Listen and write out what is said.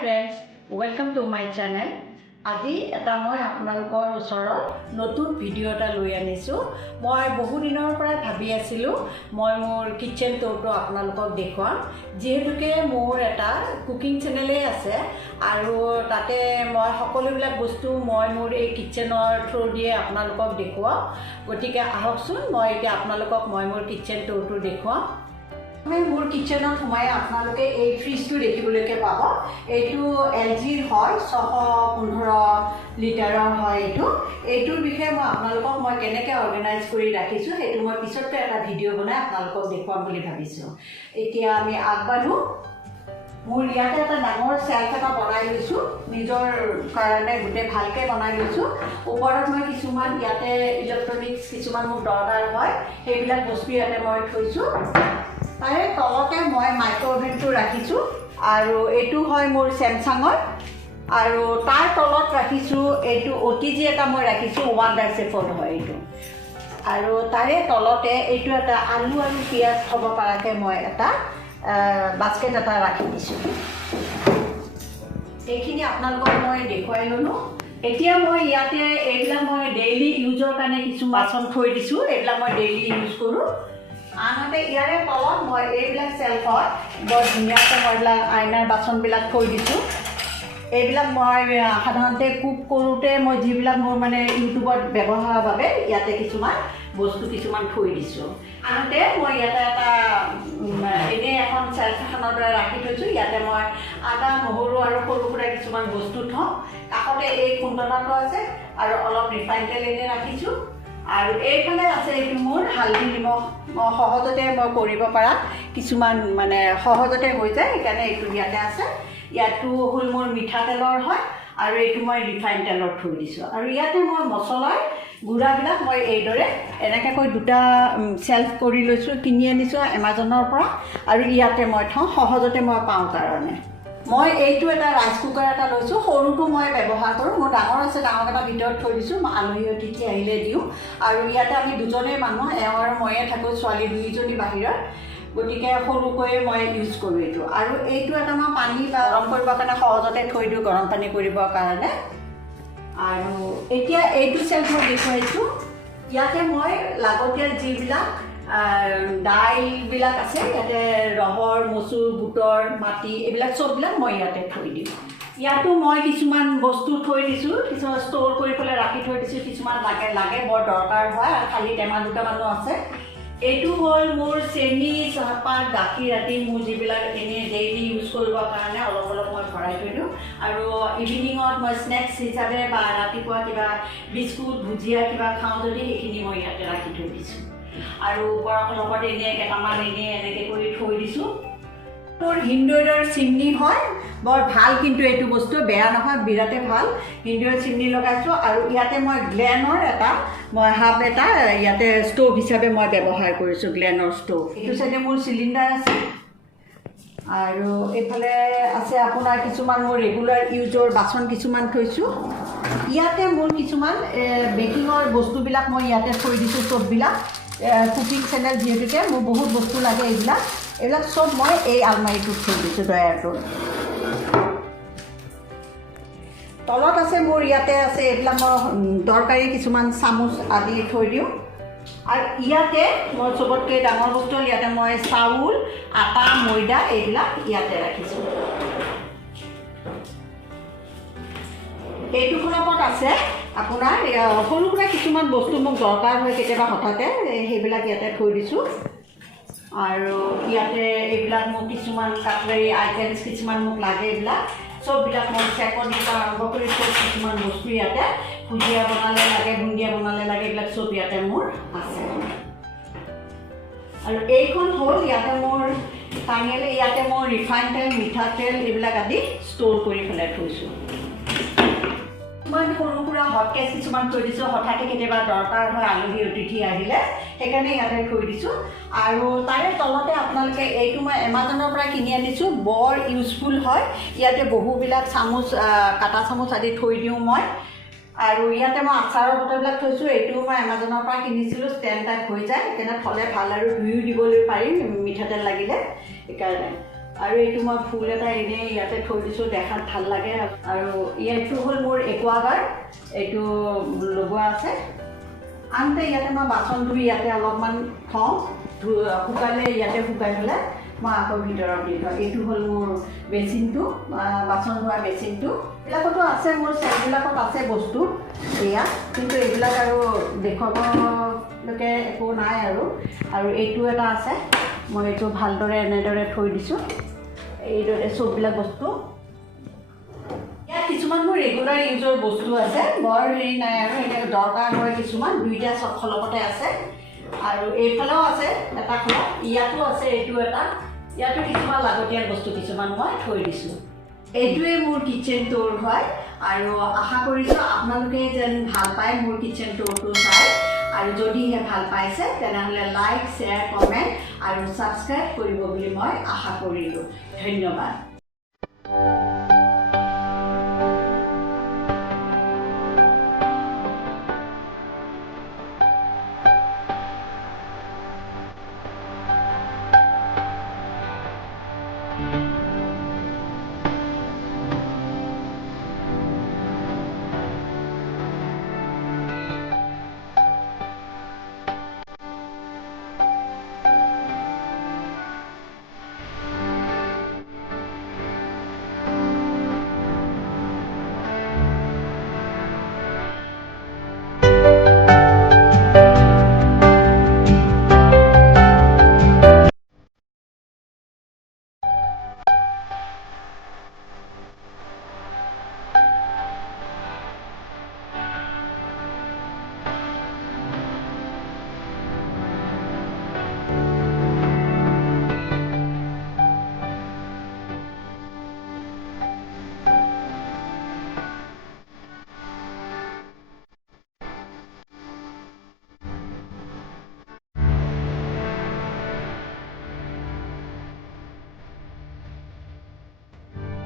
friends, welcome to my channel. আজি এটা মই আপোনালোকৰ ওচৰত নতুন ভিডিও এটা লৈ আনিছো। মই বহু দিনৰ পৰা ভাবি আছিলো মই মোৰ কিচেন টুৰটো আপোনালোকক দেখুৱাম। যেহেতুকে মোৰ এটা কুকিং চেনেলে আছে আৰু তাতে মই সকলোবিলাক বস্তু মই মোৰ এই কিচেনৰ থ্ৰু দিয়ে আপোনালোকক দেখুৱাম। গতিকে আহকচোন মই এতিয়া আপোনালোকক মই মোৰ কিচেন টুৰটো দেখুৱাম। মোৰ কিচেনত সোমাই আপোনালোকে এই ফ্ৰিজটো দেখিবলৈকে পাব। এইটো এলজিৰ হয়, 615 লিটাৰৰ হয়। এইটোৰ বিষয়ে মই আপোনালোকক মই কেনেকৈ অৰ্গেনাইজ কৰি ৰাখিছোঁ সেইটো মই পিছতকৈ এটা ভিডিঅ' বনাই আপোনালোকক দেখুৱাম বুলি ভাবিছোঁ। এতিয়া আমি আগবাঢ়োঁ। মোৰ ইয়াতে এটা ডাঙৰ চেল্ফ এটা বনাই লৈছোঁ, নিজৰ কাৰণে গোটেই ভালকৈ বনাই লৈছোঁ। ওপৰত মই কিছুমান ইয়াতে ইলেক্ট্ৰনিক্স কিছুমান মোৰ দৰকাৰ হয়, সেইবিলাক বস্তু ইয়াতে মই থৈছোঁ। তাৰে তলতে মই মাইক্ৰ'ৱেভটো ৰাখিছোঁ আৰু এইটো হয় মোৰ চেমচাঙৰ। আৰু তাৰ তলত ৰাখিছোঁ এইটো OTG এটা মই ৰাখিছোঁ, ৱাণ্ডাৰ চেফৰ হয় এইটো। আৰু তাৰে তলতে এইটো এটা আলু আৰু পিঁয়াজ থ'ব পৰাকৈ মই এটা বাস্কেট এটা ৰাখি দিছোঁ। এইখিনি আপোনালোকক মই দেখুৱাই ল'লোঁ। এতিয়া মই ইয়াতে এইবিলাক মই ডেইলি ইউজৰ কাৰণে কিছু বাচন থৈ দিছোঁ, এইবিলাক মই ডেইলি ইউজ কৰোঁ। আনহাতে ইয়াৰে তলত মই এইবিলাক চেল্ফত বৰ ধুনীয়াকৈ মই এইবিলাক আইনাৰ বাচনবিলাক থৈ দিছোঁ। এইবিলাক মই সাধাৰণতে কুক কৰোঁতে মই যিবিলাক মোৰ মানে ইউটিউবত ব্যৱহাৰৰ বাবে ইয়াতে কিছুমান বস্তু কিছুমান থৈ দিছোঁ। আনহাতে মই ইয়াতে এটা এনেই এখন চেল্ফ এখনৰ দৰে ৰাখি থৈছোঁ। ইয়াতে মই আদা নহৰু আৰু সৰু সুৰা কিছুমান বস্তু থওঁ। কাষতে এই খুন্দনাটো আছে আৰু অলপ ৰিফাইন তেল এনেই ৰাখিছোঁ। আৰু এইফালে আছে এইটো মোৰ হালধি নিমখ সহজতে মই কৰিব পৰা কিছুমান মানে সহজতে হৈ যায়, সেইকাৰণে এইটো ইয়াতে আছে। ইয়াতো হ'ল মোৰ মিঠাতেলৰ হয় আৰু এইটো মই ৰিফাইন তেলত থৈ দিছোঁ। আৰু ইয়াতে মই মছলাৰ গুড়াবিলাক মই এইদৰে এনেকৈ দুটা চেল্ফ কৰি লৈছোঁ, কিনি আনিছোঁ এমাজনৰ পৰা। আৰু ইয়াতে মই থওঁ, সহজতে মই পাওঁ কাৰণে। মই এইটো এটা ৰাইচ কুকাৰ এটা লৈছোঁ, সৰুটো মই ব্যৱহাৰ কৰোঁ। মোৰ ডাঙৰ আছে, ডাঙৰকেইটা ভিতৰত থৈ দিছোঁ, মই আলহী অতিথি আহিলে দিওঁ। আৰু ইয়াতে আমি দুজনেই মানুহ, এওঁ আৰু ময়ে থাকোঁ, ছোৱালী দুইজনী বাহিৰত। গতিকে সৰুকৈয়ে মই ইউজ কৰোঁ এইটো। আৰু এইটো এটা মই পানী গৰম কৰিবৰ কাৰণে সহজতে থৈ দিওঁ, গৰম পানী কৰিবৰ কাৰণে। আৰু এতিয়া এইটো চেল্ফ মই দেখুৱাইছোঁ। ইয়াতে মই লাগতিয়াল যিবিলাক দাইলবিলাক আছে, ইয়াতে ৰহৰ, মচুৰ, বুটৰ, মাটি এইবিলাক চববিলাক মই ইয়াতে থৈ দিওঁ। ইয়াতো মই কিছুমান বস্তু থৈ দিছোঁ, কিছুমান ষ্ট'ৰ কৰি পেলাই ৰাখি থৈ দিছোঁ। কিছুমান লাগে বৰ দৰকাৰ হয়, আৰু খালী টেমা দুটামানো আছে। এইটো হ'ল মোৰ চেনি, চাহপাত, গাখীৰ আদি মোৰ যিবিলাক এনেই ডেইলি ইউজ কৰিবৰ কাৰণে অলপ অলপ মই ভৰাই থৈ দিওঁ। আৰু ইভিনিঙত মই স্নেক্স হিচাপে বা ৰাতিপুৱা কিবা বিস্কুট, ভুজিয়া কিবা খাওঁ যদি সেইখিনি মই ইয়াতে ৰাখি থৈ দিছোঁ। আৰু ওপৰৰ লগত এনেই কেইটামান এনেকৈ কৰি থৈ দিছোঁ। মোৰ হিন্দুৰ চিমনি হয়, বৰ ভাল, কিন্তু এইটো বস্তু বেয়া নহয়, বিৰাটে ভাল। হিন্দুৰ চিমনি লগাইছোঁ। আৰু ইয়াতে মই গ্লেনৰ এটা মই হাফ এটা ইয়াতে ষ্ট'ভ হিচাপে মই ব্যৱহাৰ কৰিছোঁ, গ্লেনৰ ষ্ট'ভ। এইটো চাইডে মোৰ চিলিণ্ডাৰ আছে। আৰু এইফালে আছে আপোনাৰ কিছুমান মোৰ ৰেগুলাৰ ইউজৰ বাচন কিছুমান থৈছোঁ। ইয়াতে মোৰ কিছুমান বেকিঙৰ বস্তুবিলাক মই ইয়াতে থৈ দিছোঁ, চববিলাক কুকিং চেনেল যিহেতুকে মোৰ বহুত বস্তু লাগে। এইবিলাক চব মই এই আলমাৰিটোত থৈ দিছোঁ, ড্ৰয়াৰটোত। তলত আছে মোৰ ইয়াতে আছে এইবিলাক মই দৰকাৰী কিছুমান চামুচ আদি থৈ দিওঁ। আৰু ইয়াতে মই চবতকৈ ডাঙৰ বস্তু হ'ল ইয়াতে মই চাউল, আটা, ময়দা এইবিলাক ইয়াতে ৰাখিছোঁ। এইটোখনৰ ওপৰত আছে আপোনাৰ সৰু সুৰা কিছুমান বস্তু মোক দৰকাৰ হয় কেতিয়াবা হঠাতে, সেইবিলাক ইয়াতে থৈ দিছোঁ। আৰু ইয়াতে এইবিলাক মোক কিছুমান কাটলাৰী আইটেমছ কিছুমান মোক লাগে, এইবিলাক চববিলাক মই চেকত পৰা আৰম্ভ কৰি চব কিছুমান বস্তু ইয়াতে ভুজিয়া বনালে লাগে, বুন্দিয়া বনালে লাগে, এইবিলাক চব ইয়াতে মোৰ আছে। আৰু এইখন হ'ল ইয়াতে মোৰ ফাইনেলি ইয়াতে মই ৰিফাইন তেল, মিঠাতেল এইবিলাক আদি ষ্ট'ৰ কৰি পেলাই থৈছোঁ। কিছুমান সৰু সুৰা হটকেছ কিছুমান থৈ দিছোঁ, হঠাতে কেতিয়াবা দৰকাৰ হয় আলহী অতিথি আহিলে, সেইকাৰণে ইয়াতে থৈ দিছোঁ। আৰু তাৰে তলতে আপোনালোকে এইটো মই এমাজনৰ পৰা কিনি আনিছোঁ, বৰ ইউজফুল হয়। ইয়াতে বহুবিলাক চামুচ, কাটা চামুচ আদি থৈ দিওঁ মই। আৰু ইয়াতে মই আচাৰৰ বটলবিলাক থৈছোঁ, এইটোও মই এমাজনৰ পৰা কিনিছিলোঁ, ষ্টেণ্ড টাইপ হৈ যায়, সেইকাৰণে থ'লে ভাল আৰু ধুইও দিবলৈ পাৰিম মিঠাতেল লাগিলে, সেইকাৰণে। আৰু এইটো মই ফুল এটা এনেই ইয়াতে থৈ দিছোঁ, দেখাত ভাল লাগে। আৰু এইটো হ'ল মোৰ একুৱাগাৰ্ড, এইটো লগোৱা আছে। আনহাতে ইয়াতে মই বাচন ধুই ইয়াতে অলপমান থওঁ, শুকালে ইয়াতে শুকাই পেলাই মই আকৌ ভিতৰত দি থওঁ। এইটো হ'ল মোৰ বেচিনটো, বাচন ধোৱা বেচিনটো। এইবিলাকতো আছে, মোৰ চেটবিলাকত আছে বস্তু এয়া, কিন্তু এইবিলাক আৰু দেখুৱাবলৈকে একো নাই আৰু। আৰু এইটো এটা আছে, মই এইটো ভালদৰে এনেদৰে থৈ দিছোঁ, এইদৰে চববিলাক বস্তু। ইয়াত কিছুমান মোৰ ৰেগুলাৰ ইউজৰ বস্তু আছে, বৰ হেৰি নাই আৰু, এতিয়া দৰকাৰ হয় কিছুমান, দুইটা চব খলকতে আছে। আৰু এইফালেও আছে এটা খলক, ইয়াতো আছে এইটো এটা, ইয়াতো কিছুমান লাগতিয়াল বস্তু কিছুমান মই থৈ দিছোঁ। এইটোৱে মোৰ কিটচেন ট'ৰ হয়, আৰু আশা কৰিছোঁ আপোনালোকে যেন ভাল পায় মোৰ কিটচেন ট'ৰটো চাই। আৰু যদিহে ভাল পাইছে তেনেহ'লে লাইক, শ্বেয়াৰ, কমেণ্ট আৰু ছাবস্ক্ৰাইব কৰিব বুলি মই আশা কৰিলোঁ। ধন্যবাদ।